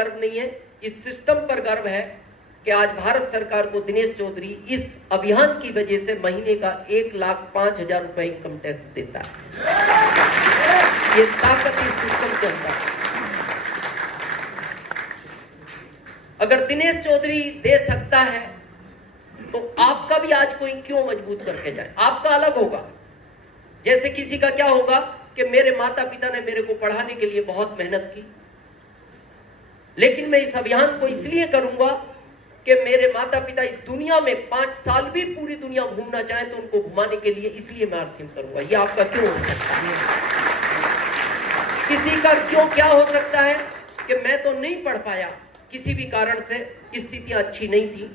गर्व नहीं है, इस सिस्टम पर गर्व है कि आज भारत सरकार को दिनेश चौधरी इस अभियान की वजह से महीने का 1,05,000 रुपए इनकम टैक्स देता है। ये ताकत इस सिस्टम के अंदर है। अगर दिनेश चौधरी दे सकता है तो आपका भी आज कोई क्यों मजबूत करके जाए? आपका अलग होगा। जैसे किसी का क्या होगा कि मेरे माता पिता ने मेरे को पढ़ाने के लिए बहुत मेहनत की, लेकिन मैं इस अभियान को इसलिए करूंगा कि मेरे माता पिता इस दुनिया में 5 साल भी पूरी दुनिया घूमना चाहें तो उनको घुमाने के लिए, इसलिए मैं आरसीएम करूंगा। ये आपका क्यों हो सकता है? किसी का क्यों क्या हो सकता है कि मैं तो नहीं पढ़ पाया, किसी भी कारण से स्थितियां अच्छी नहीं थी,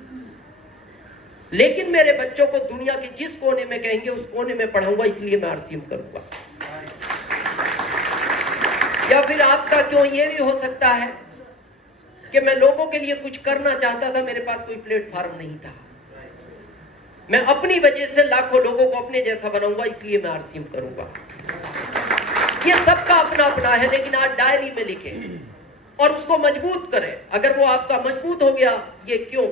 लेकिन मेरे बच्चों को दुनिया के जिस कोने में कहेंगे उस कोने में पढ़ाऊंगा, इसलिए मैं आरसीएम करूंगा। या फिर आपका क्यों ये भी हो सकता है कि मैं लोगों के लिए कुछ करना चाहता था, मेरे पास कोई प्लेटफॉर्म नहीं था, मैं अपनी वजह से लाखों लोगों को अपने जैसा बनाऊंगा, इसलिए मैं आरसीएम करूंगा। ये सबका अपना अपना है, लेकिन आप डायरी में लिखें और उसको मजबूत करें। अगर वो आपका मजबूत हो गया, ये क्यों,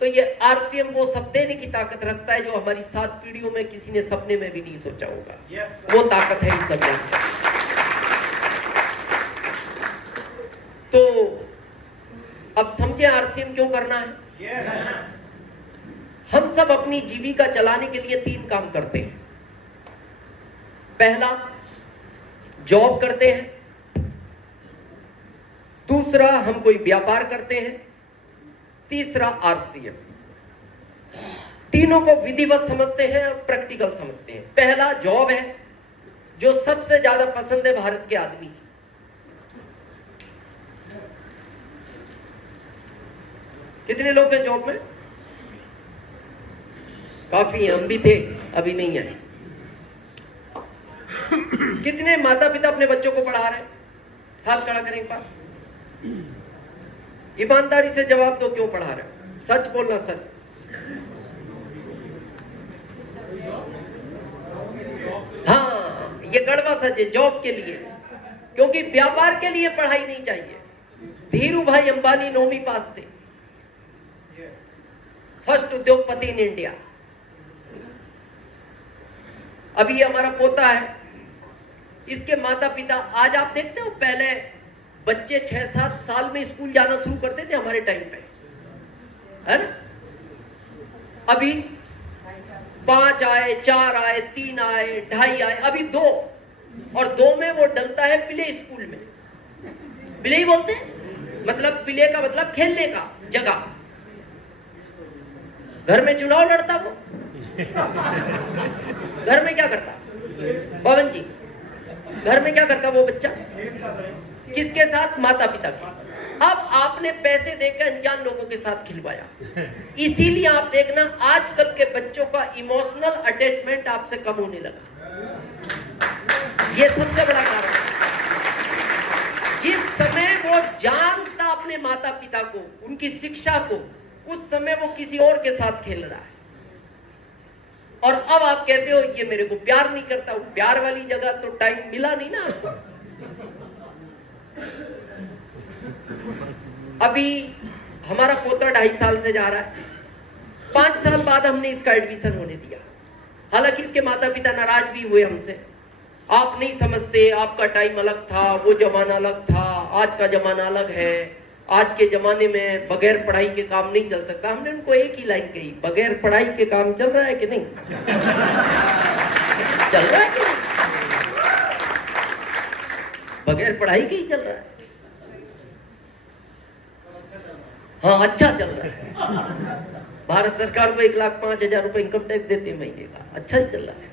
तो ये आरसीएम वो सब देने की ताकत रखता है जो हमारी 7 पीढ़ियों में किसी ने सपने में भी नहीं सोचा होगा। वो ताकत है इन सब में। तो अब समझे आरसीएम क्यों करना है। हम सब अपनी जीविका चलाने के लिए 3 काम करते हैं। पहला, जॉब करते हैं। दूसरा, हम कोई व्यापार करते हैं। तीसरा, आरसीएम। तीनों को विधिवत समझते हैं और प्रैक्टिकल समझते हैं। पहला जॉब है, जो सबसे ज्यादा पसंद है भारत के आदमी की। कितने लोग हैं जॉब में? काफी हैं, हम भी थे, अभी नहीं है। कितने माता पिता अपने बच्चों को पढ़ा रहे हैं? हाथ खड़ा करें एक बार। ईमानदारी से जवाब दो, क्यों पढ़ा रहे हो? सच बोलना, सच। हाँ, ये गड़बड़ सच है, जॉब के लिए, क्योंकि व्यापार के लिए पढ़ाई नहीं चाहिए। धीरू भाई अंबानी 9वीं पास थे, फर्स्ट उद्योगपति इन इंडिया। अभी ये हमारा पोता है, इसके माता पिता, आज आप देखते हो पहले बच्चे 6-7 साल में स्कूल जाना शुरू करते थे हमारे टाइम पे, है ना? अभी 5 आए, 4 आए, 3 आए, 2.5 आए, अभी 2, और 2 में वो डलता है प्ले स्कूल में। प्ले ही बोलते हैं, मतलब प्ले का मतलब खेलने का जगह। घर में चुनाव लड़ता वो, घर में क्या करता पवन जी, घर में क्या करता वो बच्चा? किसके साथ? माता पिता के। अब आपने पैसे देकर अनजान लोगों के साथ खिलवाया। इसीलिए आप देखना आजकल के बच्चों का इमोशनल अटैचमेंट आपसे कम होने लगा। ये सबसे बड़ा कारण है। जिस समय वो जानता अपने माता पिता को, उनकी शिक्षा को, उस समय वो किसी और के साथ खेल रहा है। और अब आप कहते हो ये मेरे को प्यार नहीं करता। प्यार वाली जगह तो टाइम मिला नहीं ना आपको। अभी हमारा पोता 2.5 साल से जा रहा है, 5 साल बाद हमने इसका एडमिशन होने दिया। हालांकि इसके माता पिता नाराज भी हुए हमसे, आप नहीं समझते, आपका टाइम अलग था, वो जमाना अलग था, आज का जमाना अलग है, आज के जमाने में बगैर पढ़ाई के काम नहीं चल सकता। हमने उनको एक ही लाइन कही, बगैर पढ़ाई के काम चल रहा है कि नहीं? चल रहा है कि नहीं? बगैर पढ़ाई के ही चल रहा है। हाँ, अच्छा चल रहा है। भारत सरकार को 1,05,000 रुपए इनकम टैक्स देते हैं महीने का, अच्छा ही चल रहा है।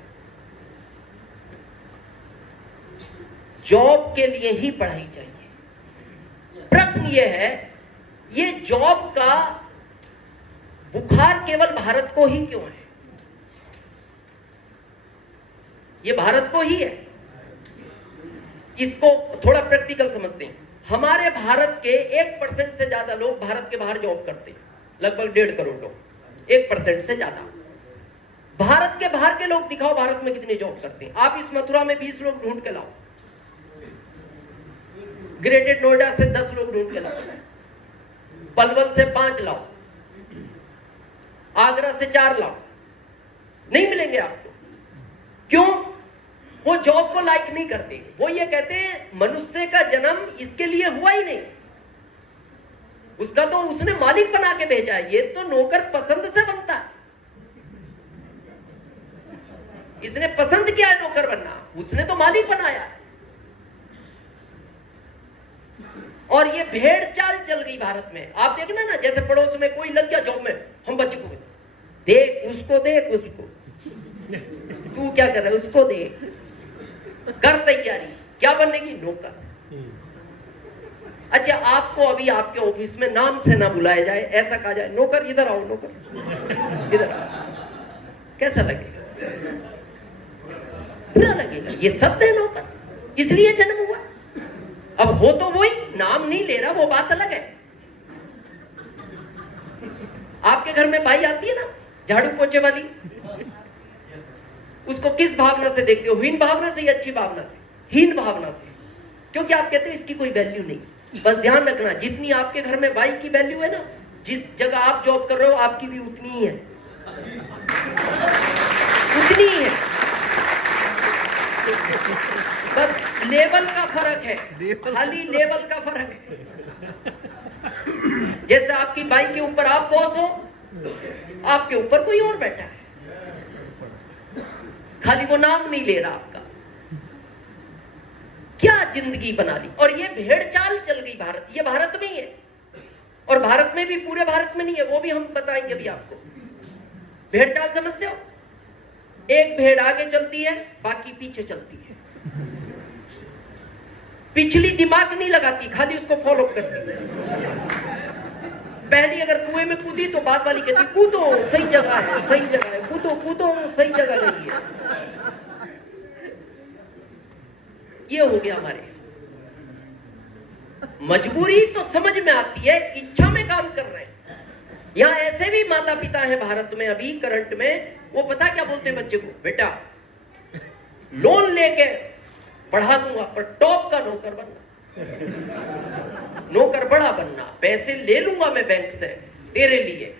जॉब के लिए ही पढ़ाई चाहिए। प्रश्न ये है, ये जॉब का बुखार केवल भारत को ही क्यों है? ये भारत को ही है। इसको थोड़ा प्रैक्टिकल समझते हैं। हमारे भारत के 1% से ज्यादा लोग भारत के बाहर जॉब करते हैं, लगभग 1.5 करोड़ लोग, 1% से ज्यादा। भारत के बाहर के लोग दिखाओ भारत में कितने जॉब करते हैं। आप इस मथुरा में 20 लोग ढूंढ के लाओ, ग्रेटेड नोएडा से 10 लोग ढूंढ के पलवल से 5 लाओ, आगरा से 4 लाओ, नहीं मिलेंगे आपको। क्यों? वो जॉब को लाइक नहीं करते। वो ये कहते हैं मनुष्य का जन्म इसके लिए हुआ ही नहीं, उसका तो उसने मालिक बना के भेजा है, ये तो नौकर पसंद से बनता है, इसने पसंद किया है नौकर बनना, उसने तो मालिक बनाया है। और ये भेड़ चाल चल गई भारत में। आप देखना ना, जैसे पड़ोस में कोई लग गया जॉब में, हम बच्चे को देख उसको, देख उसको, तू क्या कर रहा है, उसको देख, कर तैयारी, क्या बनने की, नौकर। अच्छा, आपको अभी आपके ऑफिस में नाम से ना बुलाया जाए, ऐसा कहा जाए नौकर इधर आओ, नौकर इधर आओ, कैसा लगेगा? बुरा लगेगा। ये सत्य है, नौकर इसलिए जन्म हुआ। अब हो तो वही, नाम नहीं ले रहा, वो बात अलग है। आपके घर में बाई आती है ना झाड़ू पोछे वाली, उसको किस भावना से देखते हो? हीन भावना से या अच्छी भावना से? हीन भावना से, क्योंकि आप कहते हो इसकी कोई वैल्यू नहीं। बस ध्यान रखना, जितनी आपके घर में बाई की वैल्यू है ना, जिस जगह आप जॉब कर रहे हो आपकी भी उतनी ही है, उतनी ही है, बस लेवल का फर्क है, खाली लेवल का फर्क है। जैसे आपकी बाइक के ऊपर आप बॉस हो, आपके ऊपर कोई और बैठा है, खाली वो नाम नहीं ले रहा आपका। क्या जिंदगी बना ली। और ये भेड़ चाल चल गई भारत, ये भारत में ही है, और भारत में भी, पूरे भारत में नहीं है, वो भी हम बताएंगे अभी आपको। भेड़ चाल समझते हो? एक भेड़ आगे चलती है, बाकी पीछे चलती है, पिछली दिमाग नहीं लगाती, खाली उसको फॉलो करती है। पहली अगर कुएं में कूदी तो बाद वाली कहती कूदो, सही जगह है, सही जगह है, कूदो कूदो, सही जगह नहीं है। ये हो गया हमारे। मजबूरी तो समझ में आती है, इच्छा में काम कर रहे हैं। यहां ऐसे भी माता पिता हैं भारत में अभी करंट में, वो पता क्या बोलते हैं बच्चे को, बेटा लोन लेके पढ़ा दूंगा पर टॉप का नौकर बनना, नौकर बड़ा बनना, पैसे ले लूंगा मैं बैंक से तेरे लिए।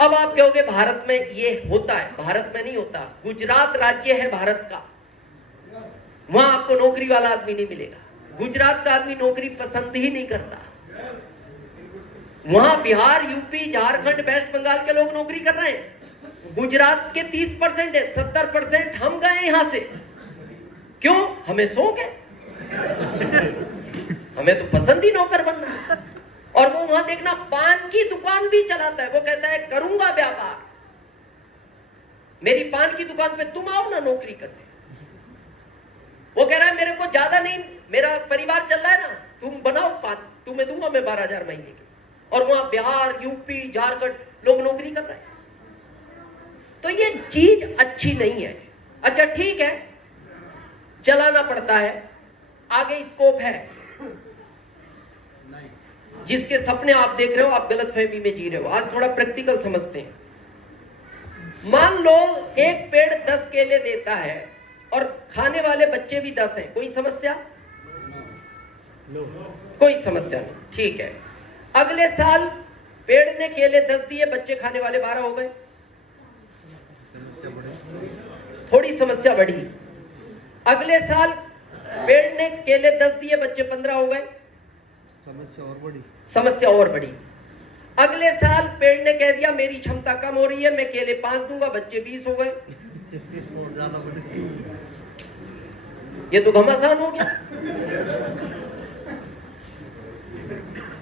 अब आप कहोगे भारत में ये होता है, भारत में नहीं होता। गुजरात राज्य है भारत का, वहां आपको नौकरी वाला आदमी नहीं मिलेगा। गुजरात का आदमी नौकरी पसंद ही नहीं करता। वहां बिहार, यूपी, झारखंड, वेस्ट बंगाल के लोग नौकरी कर रहे हैं। गुजरात के 30% है, 70% हम गए यहां से। क्यों? हमें शौक है, हमें तो पसंद ही नौकर बनना। और वो वहां देखना पान की दुकान भी चलाता है, वो कहता है करूंगा व्यापार, मेरी पान की दुकान पे तुम आओ ना नौकरी करने। वो कह रहा है मेरे को ज्यादा नहीं, मेरा परिवार चल रहा है ना, तुम बनाओ पान, तुम्हें दूंगा मैं 12,000 महीने की। और वहां बिहार, यूपी, झारखंड लोग नौकरी कर रहे हैं। तो ये चीज अच्छी नहीं है। अच्छा ठीक है, चलाना पड़ता है, आगे स्कोप है। जिसके सपने आप देख रहे हो, आप गलतफहमी में जी रहे हो। आज थोड़ा प्रैक्टिकल समझते हैं। मान लो एक पेड़ 10 केले देता है और खाने वाले बच्चे भी 10 हैं, कोई समस्या? कोई समस्या नहीं, ठीक है। अगले साल पेड़ ने केले 10 दिए, बच्चे खाने वाले 12 हो गए, थोड़ी समस्या बढ़ी। अगले साल पेड़ ने केले 10 दिए, बच्चे 15 हो गए, समस्या और बढ़ी। अगले साल पेड़ ने कह दिया मेरी क्षमता कम हो रही है, मैं केले 5 दूंगा, बच्चे 20 हो गए, ये तो घमासान हो गया।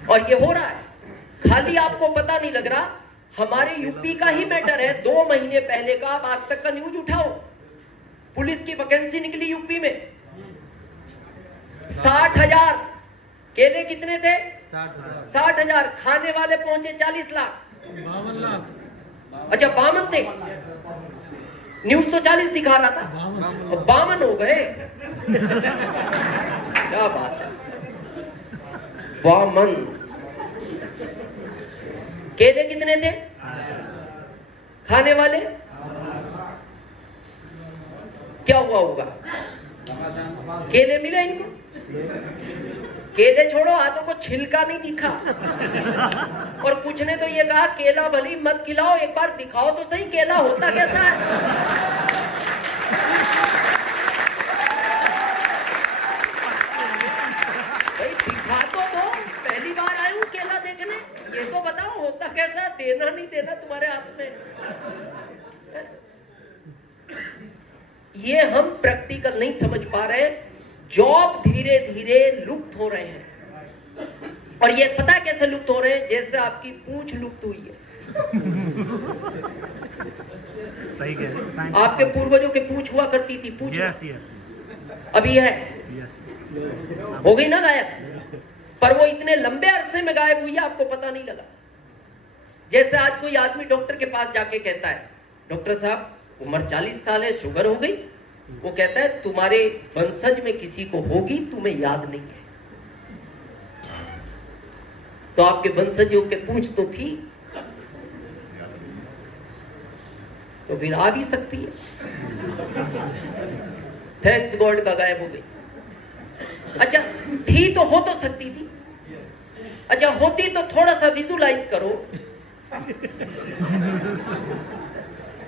और ये हो रहा है, खाली आपको पता नहीं लग रहा। हमारे यूपी का ही मैटर है, 2 महीने पहले का, आप आज तक का न्यूज उठाओ। पुलिस की वैकेंसी निकली यूपी में, 60,000, केले कितने थे? 60,000, खाने वाले पहुंचे 40 लाख, 52 लाख। अच्छा 52 थे, न्यूज तो 40 दिखा रहा था, 52 हो गए। क्या बात है, 52। केले कितने थे खाने वाले? क्या हुआ होगा? केले मिले इनको? केले छोड़ो, हाथों को छिलका नहीं दिखा। और कुछ ने तो ये कहा केला भली मत खिलाओ, एक बार दिखाओ तो सही केला होता कैसा है। भाई दिखा तो दो, पहली बार आया हूं केला देखने, ये तो बताओ होता कैसा, देना नहीं देना तुम्हारे हाथ में। ये हम प्रैक्टिकल नहीं समझ पा रहे। जॉब धीरे धीरे लुप्त हो रहे हैं, और ये पता कैसे लुप्त हो रहे हैं, जैसे आपकी पूंछ लुप्त हुई है। सही कह रहे हैं। आपके पूर्वजों के पूंछ हुआ करती थी, पूंछ यस यस अभी है, यस हो गई ना गायब, पर वो इतने लंबे अरसे में गायब हुई है आपको पता नहीं लगा। जैसे आज कोई आदमी डॉक्टर के पास जाके कहता है, डॉक्टर साहब उम्र 40 साल है, शुगर हो गई। वो कहता है तुम्हारे वंशज में किसी को होगी, तुम्हें याद नहीं है। तो आपके वंशजों के पूंछ तो थी, तो फिर आ भी सकती है। थैंक्स गॉड का गायब हो गई। अच्छा थी तो हो तो सकती थी। अच्छा होती तो थोड़ा सा विजुलाइज करो,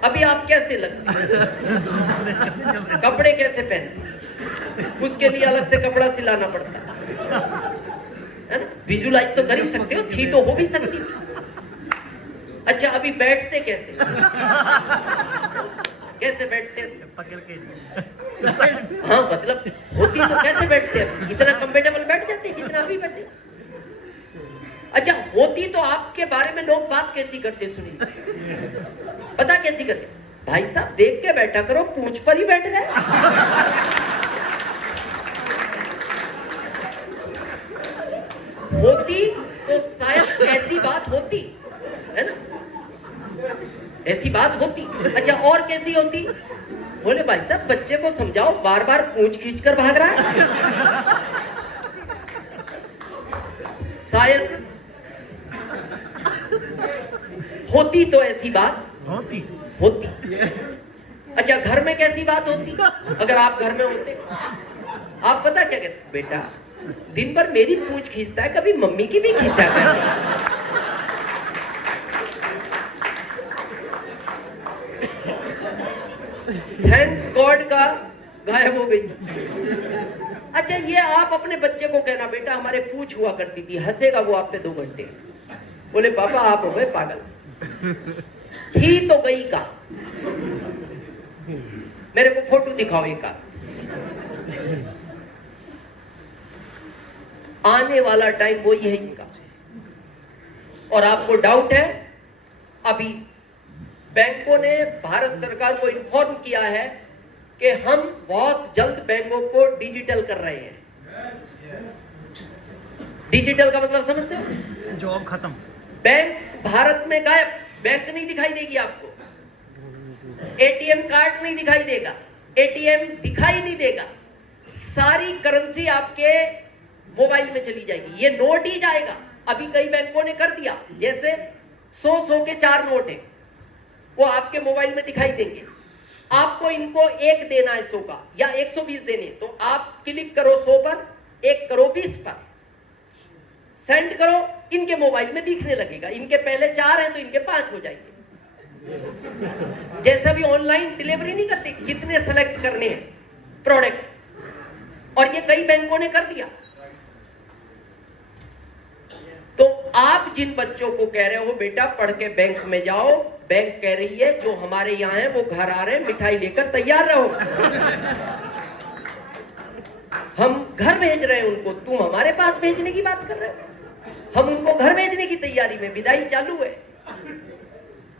अभी आप कैसे लगते, कपड़े कैसे पहनते, उसके लिए अलग से कपड़ा सिलाना पड़ता है ना। विजुलाइज तो कर ही सकते हो, थी तो हो भी सकती थी। अच्छा अभी बैठते कैसे, कैसे बैठते, पकड़ के। हाँ मतलब होती तो कैसे बैठते हैं, इतना कंफर्टेबल बैठ जाते जितना अभी बैठे। अच्छा होती तो आपके बारे में लोग बात कैसी करते सुनिए, पता कैसी करते, भाई साहब देख के बैठा करो, पूंछ पर ही बैठ गए। होती तो शायद ऐसी बात होती है ना, ऐसी बात होती। अच्छा और कैसी होती, बोले भाई साहब बच्चे को समझाओ, बार बार पूंछ खींच कर भाग रहा है। शायद होती तो ऐसी बात होती। अच्छा घर में कैसी बात होती, अगर आप घर में होते, आप पता क्या कहते, बेटा दिन भर मेरी पूंछ खींचता है, कभी मम्मी की भी खींचा कर। थैंक्स गॉड का गायब हो गई। अच्छा ये आप अपने बच्चे को कहना, बेटा हमारे पूंछ हुआ करती थी, हंसेगा वो आप पे 2 घंटे। बोले पापा आप हो गए पागल, ही तो गई का, मेरे को फोटो दिखाओ एक का। आने वाला टाइम वही है इसका। और आपको डाउट है, अभी बैंकों ने भारत सरकार को इन्फॉर्म किया है कि हम बहुत जल्द बैंकों को डिजिटल कर रहे हैं। डिजिटल का मतलब समझते हो, जॉब खत्म, बैंक भारत में गायब, बैंक नहीं दिखाई देगी आपको, एटीएम कार्ड नहीं दिखाई देगा, एटीएम दिखाई नहीं देगा, सारी करेंसी आपके मोबाइल में चली जाएगी, ये नोट ही जाएगा। अभी कई बैंकों ने कर दिया, जैसे 100 के 4 नोट है, वो आपके मोबाइल में दिखाई देंगे। आपको इनको 1 देना है 100 का या 120 देने, तो आप क्लिक करो 100 पर, 1 करो 20 पर, सेंड करो, इनके मोबाइल में दिखने लगेगा। इनके पहले 4 हैं तो इनके 5 हो जाएंगे। जैसा भी ऑनलाइन डिलीवरी नहीं करते, कितने सेलेक्ट करने हैं प्रोडक्ट, और ये कई बैंकों ने कर दिया। तो आप जिन बच्चों को कह रहे हो बेटा पढ़ के बैंक में जाओ, बैंक कह रही है जो हमारे यहाँ है वो घर आ रहे हैं, मिठाई लेकर तैयार रहो। हम घर भेज रहे हैं उनको, तुम हमारे पास भेजने की बात कर रहे हो। हम उनको घर भेजने की तैयारी में, विदाई चालू है।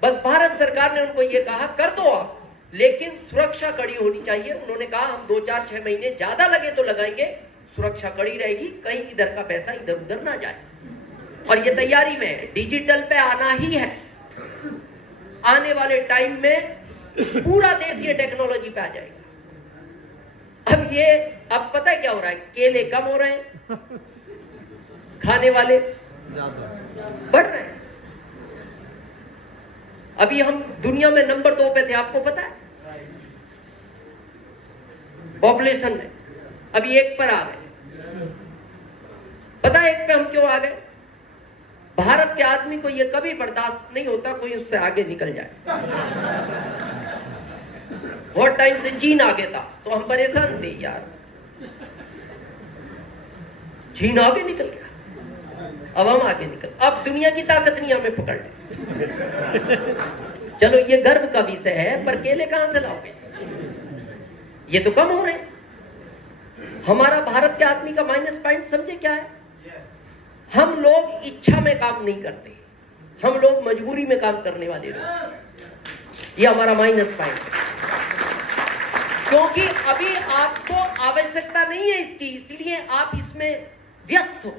बस भारत सरकार ने उनको ये कहा कर दो आप, लेकिन सुरक्षा कड़ी होनी चाहिए। उन्होंने कहा हम 2, 4, 6 महीने ज्यादा लगे तो लगाएंगे, सुरक्षा कड़ी रहेगी, कहीं इधर का पैसा इधर उधर ना जाए। और ये तैयारी में है, डिजिटल पे आना ही है। आने वाले टाइम में पूरा देश ये टेक्नोलॉजी पे आ जाएगा। अब पता है क्या हो रहा है, केले कम हो रहे हैं, खाने वाले बढ़ रहे हैं। अभी हम दुनिया में नंबर 2 पे थे, आपको पता है, पॉपुलेशन में, अभी 1 पर आ गए। पता है एक पे हम क्यों आ गए? भारत के आदमी को ये कभी बर्दाश्त नहीं होता कोई उससे आगे निकल जाए। बहुत टाइम से चीन आगे था तो हम परेशान थे यार, चीन आगे निकल गया, अब हम आगे निकल, अब दुनिया की ताकत नहीं हमें पकड़ ले। चलो ये गर्व का विषय है, पर केले कहां से लाओगे? ये तो कम हो रहे हैं। हमारा भारत के आदमी का माइनस पॉइंट समझे क्या है? हम लोग इच्छा में काम नहीं करते, हम लोग मजबूरी में काम करने वाले लोग। ये हमारा माइनस पॉइंट है, क्योंकि अभी आपको आवश्यकता नहीं है इसकी, इसलिए आप इसमें व्यस्त हो,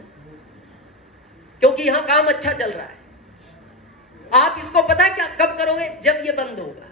क्योंकि यहां काम अच्छा चल रहा है। आप इसको पता है क्या कब करोगे? जब ये बंद होगा।